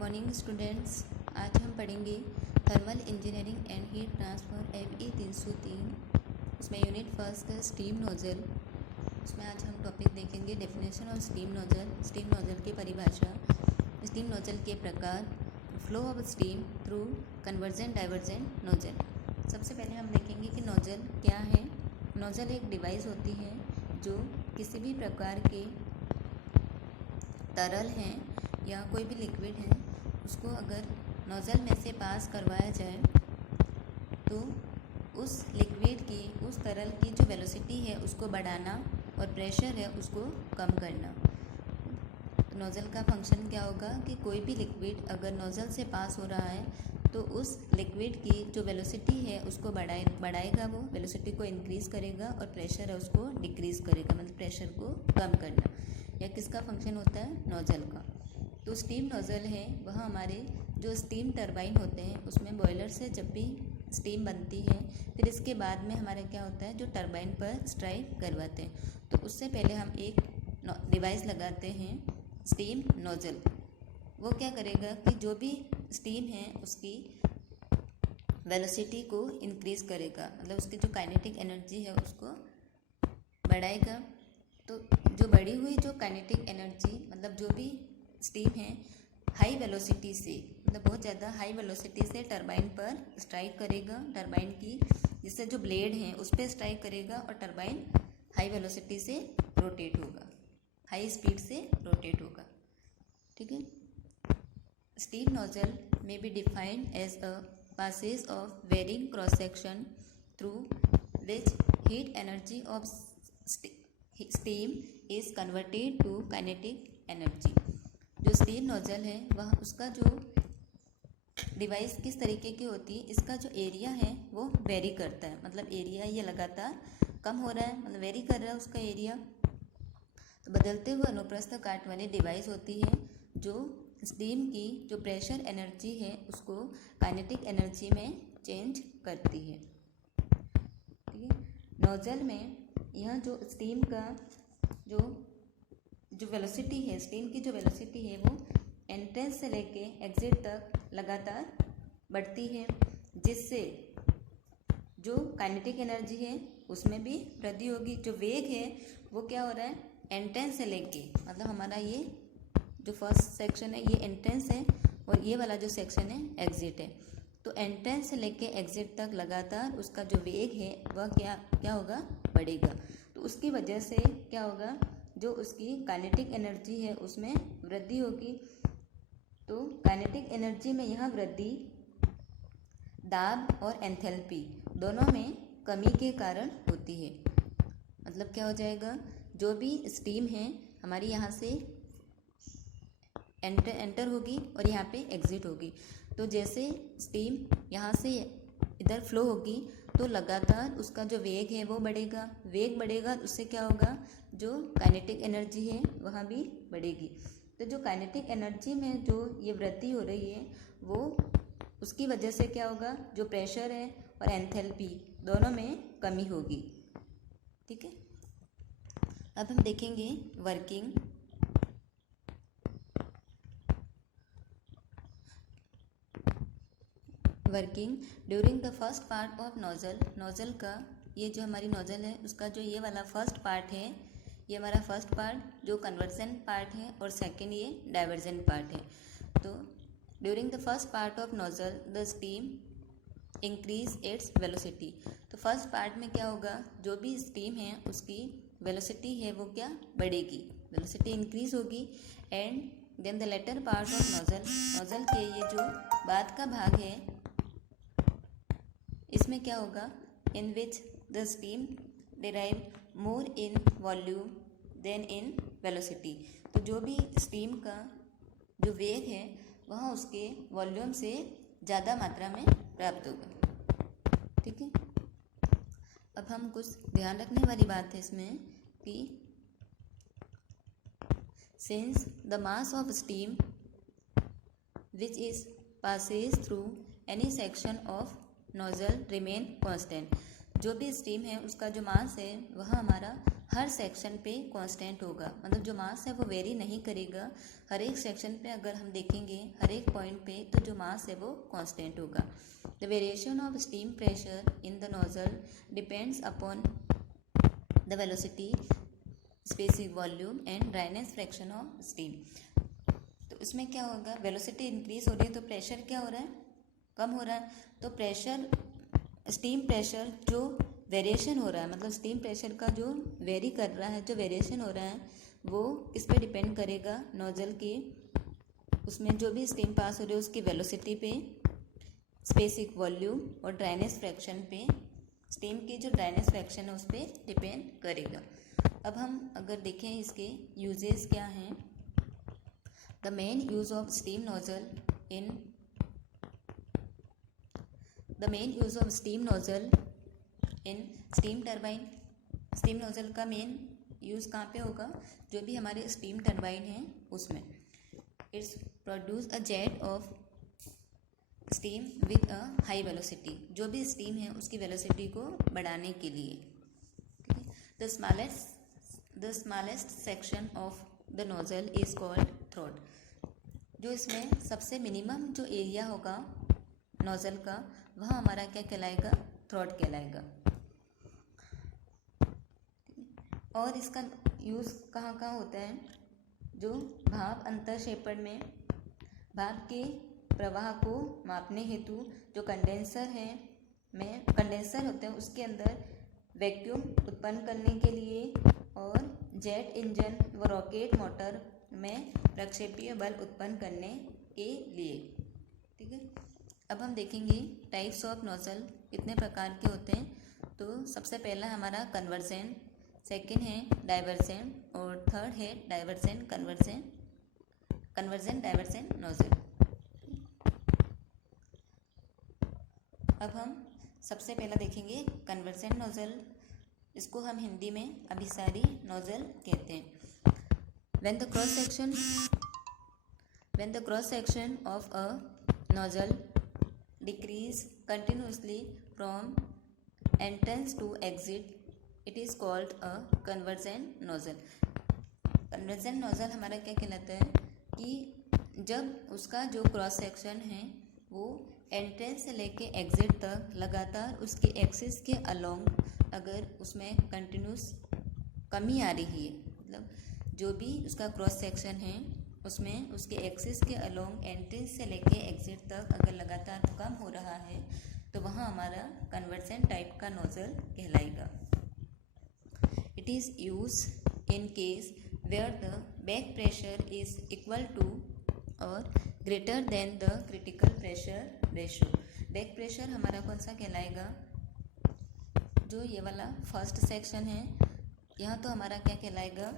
Morning students. आज हम पढ़ेंगे thermal engineering and heat transfer FE 303। उसमें यूनिट फर्स्ट है स्टीम नोजल। उसमें आज हम टॉपिक देखेंगे डेफिनेशन ऑफ स्टीम नोजल की परिभाषा, स्टीम नोजल के प्रकार, flow of steam through convergent divergent nozzle. सबसे पहले हम देखेंगे कि नोजल क्या है। नोजल एक डिवाइस होती है जो किसी भी प्रकार के तरल हैं या कोई भी लिक्विड है, उसको अगर नोज़ल में से पास करवाया जाए तो उस लिक्विड की, उस तरल की जो वेलोसिटी है उसको बढ़ाना और प्रेशर है उसको कम करना। तो नोज़ल का फंक्शन क्या होगा कि कोई भी लिक्विड अगर नोज़ल से पास हो रहा है तो उस लिक्विड की जो वेलोसिटी है उसको बढ़ाएगा, वो वेलोसिटी को इंक्रीज़ करेगा, और प्रेशर है उसको डिक्रीज़ करेगा, मतलब प्रेशर को कम करना। यह किसका फंक्शन होता है? नोज़ल का। तो स्टीम नोज़ल है वह हमारे जो स्टीम टरबाइन होते हैं उसमें बॉयलर से जब भी स्टीम बनती है, फिर इसके बाद में हमारा क्या होता है, जो टरबाइन पर स्ट्राइक करवाते हैं, तो उससे पहले हम एक डिवाइस लगाते हैं स्टीम नोज़ल। वो क्या करेगा कि जो भी स्टीम है उसकी वेलोसिटी को इंक्रीज़ करेगा, मतलब उसकी जो काइनेटिक एनर्जी है उसको बढ़ाएगा। तो जो बढ़ी हुई जो काइनेटिक एनर्जी, मतलब जो भी स्टीम है हाई वेलोसिटी से, मतलब बहुत ज़्यादा हाई वेलोसिटी से टरबाइन पर स्ट्राइक करेगा, टरबाइन की जिससे जो ब्लेड हैं उस पर स्ट्राइक करेगा, और टरबाइन हाई वेलोसिटी से रोटेट होगा, हाई स्पीड से रोटेट होगा। ठीक है। स्टीम नोजल में be defined as a passage of varying cross section through which heat energy of steam is converted to kinetic energy। जो स्टीम नोजल है वह, उसका जो डिवाइस किस तरीके की होती है, इसका जो एरिया है वो वेरी करता है, मतलब एरिया ये लगातार कम हो रहा है, मतलब वेरी कर रहा है उसका एरिया। तो बदलते हुए अनुप्रस्थ काट वाली डिवाइस होती है जो स्टीम की जो प्रेशर एनर्जी है उसको काइनेटिक एनर्जी में चेंज करती है। ठीक है। नोजल में यह जो स्टीम का जो वेलोसिटी है, स्टीम की जो वेलोसिटी है वो एंट्रेंस से लेके एग्जिट तक लगातार बढ़ती है, जिससे जो काइनेटिक एनर्जी है उसमें भी वृद्धि होगी। जो वेग है वो क्या हो रहा है, एंट्रेंस से लेके, मतलब हमारा ये जो फर्स्ट सेक्शन है ये एंट्रेंस है और ये वाला जो सेक्शन है एग्जिट है। तो एंट्रेंस से लेके एग्जिट तक लगातार उसका जो वेग है वह क्या होगा, बढ़ेगा। तो उसकी वजह से क्या होगा, जो उसकी काइनेटिक एनर्जी है उसमें वृद्धि होगी। तो काइनेटिक एनर्जी में यह वृद्धि दाब और एंथैल्पी दोनों में कमी के कारण होती है। मतलब क्या हो जाएगा, जो भी स्टीम है हमारी यहाँ से एंटर होगी और यहाँ पे एग्जिट होगी। तो जैसे स्टीम यहाँ से इधर फ्लो होगी तो लगातार उसका जो वेग है वो बढ़ेगा, वेग बढ़ेगा, उससे क्या होगा, जो काइनेटिक एनर्जी है वहाँ भी बढ़ेगी। तो जो काइनेटिक एनर्जी में जो ये वृद्धि हो रही है वो, उसकी वजह से क्या होगा, जो प्रेशर है और एंथैल्पी दोनों में कमी होगी। ठीक है। अब हम देखेंगे working. Working during the first part of nozzle का, ये जो हमारी नोजल है उसका जो ये वाला फर्स्ट पार्ट है, ये हमारा फर्स्ट पार्ट जो कन्वर्जेंट पार्ट है, और सेकंड ये डाइवर्जेंट पार्ट है। तो during the first part of nozzle the steam increase its velocity. तो फर्स्ट पार्ट में क्या होगा, जो भी स्टीम है उसकी वेलोसिटी है वो क्या बढ़ेगी, वेलोसिटी इंक्रीज होगी। And then the latter part of nozzle के ये जो बाद का भाग है इसमें क्या होगा, in which the steam derive more in volume than in velocity. तो जो भी स्टीम का जो वेग है वह उसके वॉल्यूम से ज़्यादा मात्रा में प्राप्त होगा। ठीक है। अब हम कुछ ध्यान रखने वाली बात है इसमें कि since the mass of steam which is Passage through any section of nozzle remain constant. जो भी स्टीम है उसका जो मास है वह हमारा हर सेक्शन पे कांस्टेंट होगा, मतलब जो मास है वो वेरी नहीं करेगा। हर एक सेक्शन पे अगर हम देखेंगे हर एक पॉइंट पे, तो जो मास है वो कांस्टेंट होगा। The variation of steam pressure in the nozzle depends upon the velocity, specific volume and dryness fraction of steam. तो इसमें क्या होगा, वेलोसिटी इंक्रीज हो रही है तो प्रेशर क्या हो रहा है, कम हो रहा है। तो प्रेशर, स्टीम प्रेशर जो वेरिएशन हो रहा है, मतलब स्टीम प्रेशर का जो वेरी कर रहा है, जो वेरिएशन हो रहा है, वो किस पे डिपेंड करेगा, नोजल की, उसमें जो भी स्टीम पास हो रही है उसकी वेलोसिटी पे, स्पेसिफिक वॉल्यूम और ड्राइनेस फ्रैक्शन पे। स्टीम की जो ड्राइनेस फ्रैक्शन है उस पर डिपेंड करेगा। अब हम अगर देखें इसके यूजेस क्या हैं, the main use of steam nozzle in steam nozzle in steam turbine. Steam nozzle का मेन यूज़ कहाँ पे होगा, जो भी हमारे स्टीम टरबाइन है उसमें। It's produce a jet of steam with a high velocity, जो भी स्टीम है उसकी वेलोसिटी को बढ़ाने के लिए। The smallest section of the nozzle is called throat. जो इसमें सबसे मिनिमम जो एरिया होगा नोजल का, वह हमारा क्या कहलाएगा, थ्रोट कहलाएगा। और इसका यूज़ कहाँ कहाँ होता है, जो भाप अंतःक्षेपण में भाप के प्रवाह को मापने हेतु जो कंडेंसर होते हैं उसके अंदर वैक्यूम उत्पन्न करने के लिए, और जेट इंजन व रॉकेट मोटर में प्रक्षेपीय बल उत्पन्न करने के लिए। ठीक है, अब हम देखेंगे टाइप्स ऑफ नोजल कितने प्रकार के होते हैं। तो सबसे पहला हमारा कन्वर्जेंट, सेकंड है डाइवर्जेंट और थर्ड है डाइवर्जेंट कन्वर्जेंट डाइवर्जेंट नोजल। अब हम सबसे पहला देखेंगे कन्वर्जेंट नोजल। इसको हम हिंदी में अभिसारी नोजल कहते हैं। When the cross section of a nozzle decrease continuously from entrance to exit, it is called a convergent nozzle. Convergent nozzle हमारा क्या कहलाता है कि जब उसका जो क्रॉस सेक्शन है वो एंट्रेंस से लेके एग्जिट तक लगातार उसके एक्सिस के अलोंग अगर उसमें कंटिन्यूस कमी आ रही है, मतलब जो भी उसका क्रॉस सेक्शन है उसमें उसके एक्सिस के अलोंग एंट्रेंस से लेके एग्जिट तक अगर लगातार कम हो रहा है, तो वहाँ हमारा कन्वर्जेंट टाइप का नोजल कहलाएगा। It is use in case where the back pressure is equal to और greater than the critical pressure ratio. Back pressure हमारा कौन सा कहलाएगा, जो ये वाला फर्स्ट सेक्शन है, यहाँ तो हमारा क्या कहलाएगा,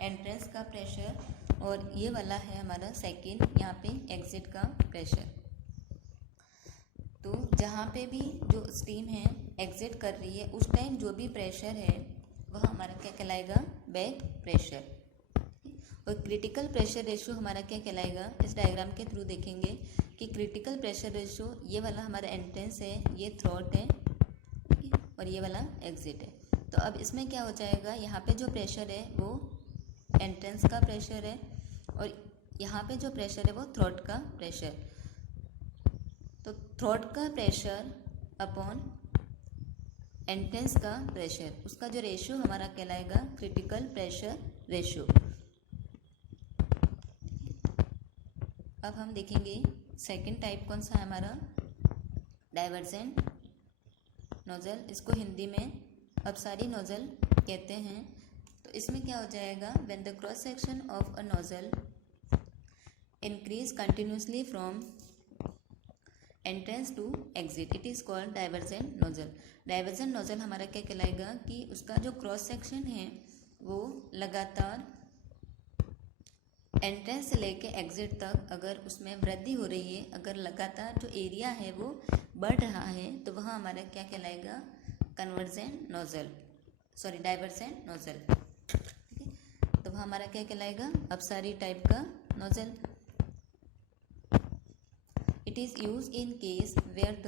एंट्रेंस का प्रेशर, और ये वाला है हमारा सेकंड, यहाँ पे एग्जिट का प्रेशर। तो जहाँ पे भी जो स्टीम है एग्जिट कर रही है उस टाइम जो भी प्रेशर है वह हमारा क्या कहलाएगा, बैक प्रेशर। और क्रिटिकल प्रेशर रेशो हमारा क्या कहलाएगा, इस डायग्राम के थ्रू देखेंगे कि क्रिटिकल प्रेशर रेशो ये वाला हमारा एंट्रेंस है, ये थ्रोट है और ये वाला एग्जिट है। तो अब इसमें क्या हो जाएगा, यहाँ पे जो प्रेशर है वो एंट्रेंस का प्रेशर है और यहाँ पे जो प्रेशर है वो थ्रोट का प्रेशर। तो थ्रोट का प्रेशर अपॉन एंट्रेंस का प्रेशर, उसका जो रेशो हमारा कहलाएगा क्रिटिकल प्रेशर रेशो। अब हम देखेंगे सेकंड टाइप कौन सा है हमारा, डाइवर्जेंट नोजल। इसको हिंदी में अपसारी नोजल कहते हैं। तो इसमें क्या हो जाएगा, when the cross section of a nozzle increase continuously from entrance to exit, it is called divergent nozzle. Divergent nozzle हमारा क्या कहलाएगा कि उसका जो क्रॉस सेक्शन है वो लगातार एंट्रेंस से लेके एग्जिट तक अगर उसमें वृद्धि हो रही है, अगर लगातार जो एरिया है वो बढ़ रहा है, तो वह हमारा क्या कहलाएगा, convergent nozzle, sorry divergent nozzle. ठीक है, तो वह हमारा क्या कहलाएगा, अपसारी टाइप का nozzle. It is use in case where the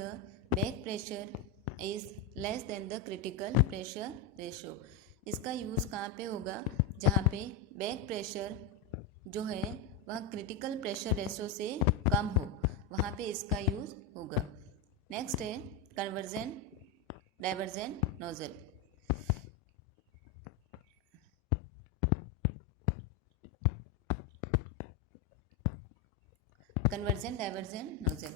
back pressure is less than the critical pressure ratio. इसका यूज़ कहाँ पे होगा, जहाँ पे बैक प्रेशर जो है वह क्रिटिकल प्रेशर रेशो से कम हो, वहाँ पे इसका यूज़ होगा। नेक्स्ट है convergent divergent nozzle. Convergent divergent nozzle.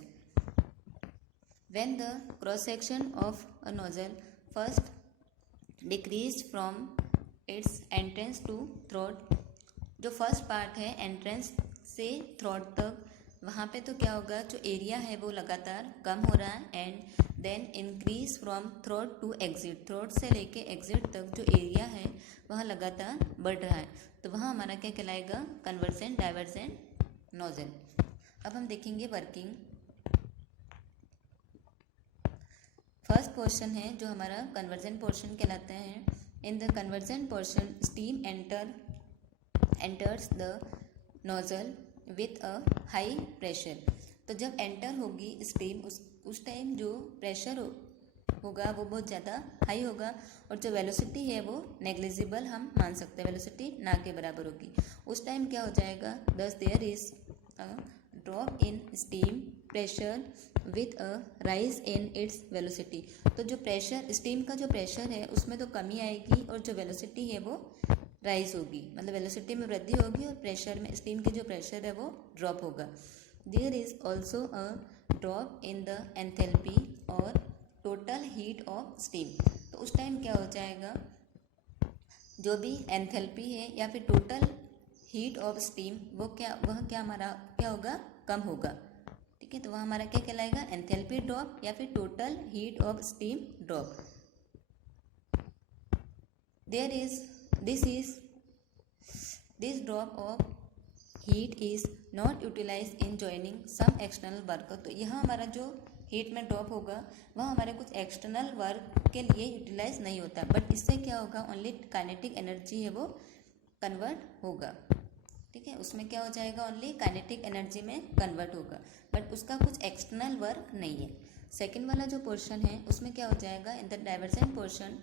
When the cross section of a nozzle first decreased from its entrance to throat, जो फर्स्ट पार्ट है एंट्रेंस से थ्रोट तक, वहाँ पे तो क्या होगा, जो एरिया है वो लगातार कम हो रहा है, and then increase from throat to exit, throat से लेके एग्जिट तक जो एरिया है वह लगातार बढ़ रहा है, तो वह हमारा क्या कहलाएगा, कन्वर्जेंट डाइवर्जेंट नोजल। अब हम देखेंगे वर्किंग। फर्स्ट पोर्शन है जो हमारा कन्वर्जेंट पोर्शन कहलाता है। In the convergent portion steam enters the nozzle with a high pressure. तो जब एंटर होगी स्टीम, उस टाइम जो प्रेशर होगा वो बहुत ज़्यादा हाई होगा, और जो वेलोसिटी है वो नेग्लिजिबल हम मान सकते हैं, वेलोसिटी ना के बराबर होगी। उस टाइम क्या हो जाएगा, thus there is drop in steam pressure with a rise in its velocity. तो जो प्रेशर, स्टीम का जो प्रेशर है उसमें तो कमी आएगी, और जो वेलोसिटी है वो राइज होगी, मतलब वेलोसिटी में वृद्धि होगी, और प्रेशर में, स्टीम की जो प्रेशर है वो ड्रॉप होगा। There is also a drop in the enthalpy और टोटल हीट ऑफ स्टीम। तो उस टाइम क्या हो जाएगा, जो भी एंथैल्पी है या फिर टोटल हीट ऑफ स्टीम वह क्या हमारा क्या होगा, कम होगा। ठीक है, तो वह हमारा क्या कहलाएगा, एंथैल्पी ड्रॉप या फिर total heat of steam drop. This drop of heat is not utilize in joining some external work. तो यह हमारा जो हीट में ड्रॉप होगा वह हमारे कुछ एक्सटर्नल वर्क के लिए यूटिलाइज नहीं होता, बट इससे क्या होगा, ओनली काइनेटिक एनर्जी है वो कन्वर्ट होगा। ठीक है, उसमें क्या हो जाएगा, ओनली काइनेटिक एनर्जी में कन्वर्ट होगा, बट उसका कुछ एक्सटर्नल वर्क नहीं है। सेकेंड वाला जो पोर्शन है उसमें क्या हो जाएगा, in the divergent portion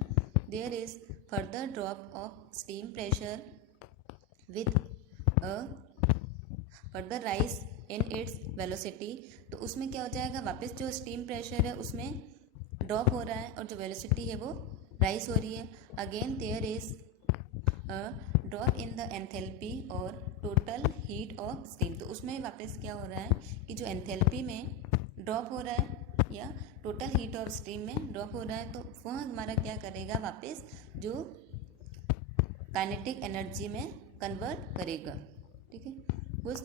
there is further drop of steam pressure with a further rise in its velocity. तो उसमें क्या हो जाएगा, वापस जो स्टीम प्रेशर है उसमें ड्रॉप हो रहा है, और जो वेलोसिटी है वो राइज हो रही है। Again there is a drop in the enthalpy और टोटल हीट ऑफ स्टीम। तो उसमें वापस क्या हो रहा है कि जो एंथैल्पी में ड्रॉप हो रहा है या टोटल हीट ऑफ स्टीम में ड्रॉप हो रहा है, तो वह हमारा क्या करेगा, वापस जो काइनेटिक एनर्जी में कन्वर्ट करेगा। ठीक है, कुछ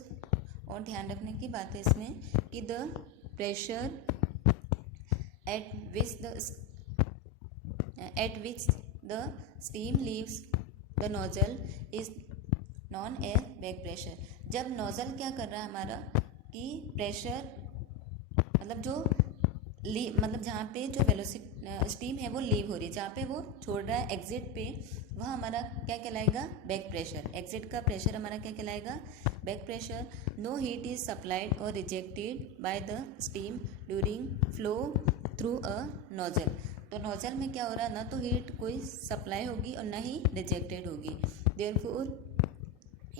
और ध्यान रखने की बात है इसमें कि the pressure at which the steam leaves the nozzle is known as back pressure. जब नोजल क्या कर रहा है हमारा कि प्रेशर, मतलब जो मतलब जहाँ पे जो वेलोसिटी स्टीम है वो लीव हो रही है, जहाँ पे वो छोड़ रहा है एग्जिट पे, वह हमारा क्या कहलाएगा, बैक प्रेशर। एग्जिट का प्रेशर हमारा क्या कहलाएगा, back pressure. No heat is supplied और rejected by the steam during flow through a nozzle. तो नोजल में क्या हो रहा है, ना तो हीट कोई सप्लाई होगी और ना ही रिजेक्टेड होगी, therefore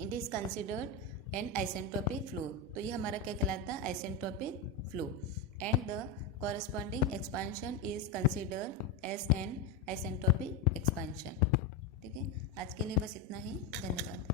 it is considered an isentropic flow. तो ये हमारा क्या कहलाता है, isentropic flow, and the corresponding expansion is considered as an isentropic expansion. ठीक है, आज के लिए बस इतना ही, धन्यवाद।